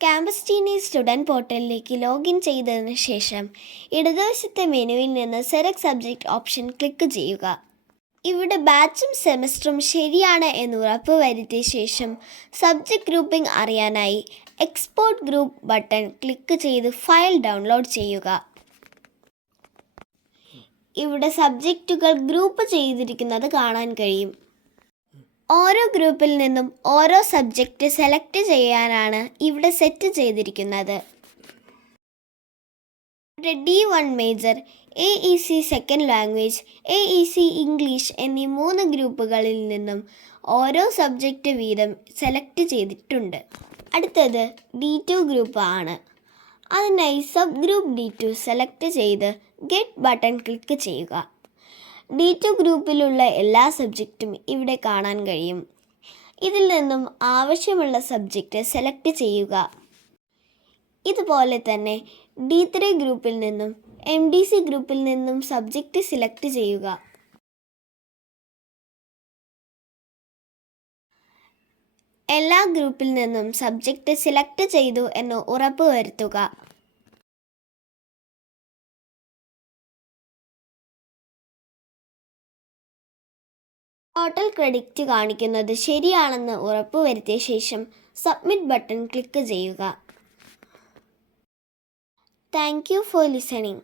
Campus student പോർട്ടലിലേക്ക് login ചെയ്തതിന് ശേഷം ഇടതുവശത്തെ മെനുവിൽ നിന്ന് സെലക്ട് സബ്ജക്റ്റ് ഓപ്ഷൻ ക്ലിക്ക് ചെയ്യുക. ഇവിടെ ബാച്ചും സെമസ്റ്ററും ശരിയാണ് എന്ന് ഉറപ്പുവരുത്തിയ ശേഷം സബ്ജക്റ്റ് ഗ്രൂപ്പിംഗ് അറിയാനായി എക്സ്പോർട്ട് ഗ്രൂപ്പ് ബട്ടൺ ക്ലിക്ക് ചെയ്ത് ഫയൽ ഡൗൺലോഡ് ചെയ്യുക. ഇവിടെ സബ്ജക്റ്റുകൾ ഗ്രൂപ്പ് ചെയ്തിരിക്കുന്നത് കാണാൻ കഴിയും. ഓരോ ഗ്രൂപ്പിൽ നിന്നും ഓരോ സബ്ജക്റ്റ് സെലക്ട് ചെയ്യാനാണ് ഇവിടെ സെറ്റ് ചെയ്തിരിക്കുന്നത്. D1 major, AEC second language, AEC English എന്നീ 3 ഗ്രൂപ്പുകളിൽ നിന്നും ഓരോ സബ്ജക്റ്റ് വീതം സെലക്ട് ചെയ്തിട്ടുണ്ട്. അടുത്തത് D2 ഗ്രൂപ്പ് ആണ്. അതിനായി സബ് ഗ്രൂപ്പ് D2 സെലക്ട് ചെയ്ത് ഗെറ്റ് ബട്ടൺ ക്ലിക്ക് ചെയ്യുക. D2 ഗ്രൂപ്പിലുള്ള എല്ലാ സബ്ജക്റ്റും ഇവിടെ കാണാൻ കഴിയും. ഇതിൽ നിന്നും ആവശ്യമുള്ള സബ്ജക്റ്റ് സെലക്ട് ചെയ്യുക. ഇതുപോലെ തന്നെ D3 ഗ്രൂപ്പിൽ നിന്നും MDC ഗ്രൂപ്പിൽ നിന്നും സബ്ജക്റ്റ് സെലക്ട് ചെയ്യുക. എല്ലാ ഗ്രൂപ്പിൽ നിന്നും സബ്ജക്റ്റ് സെലക്ട് ചെയ്തു എന്ന് ഉറപ്പ് വരുത്തുക. ടോട്ടൽ ക്രെഡിറ്റ് കാണിക്കുന്നത് ശരിയാണെന്ന് ഉറപ്പുവരുത്തിയ ശേഷം സബ്മിറ്റ് ബട്ടൺ ക്ലിക്ക് ചെയ്യുക. Thank you for listening.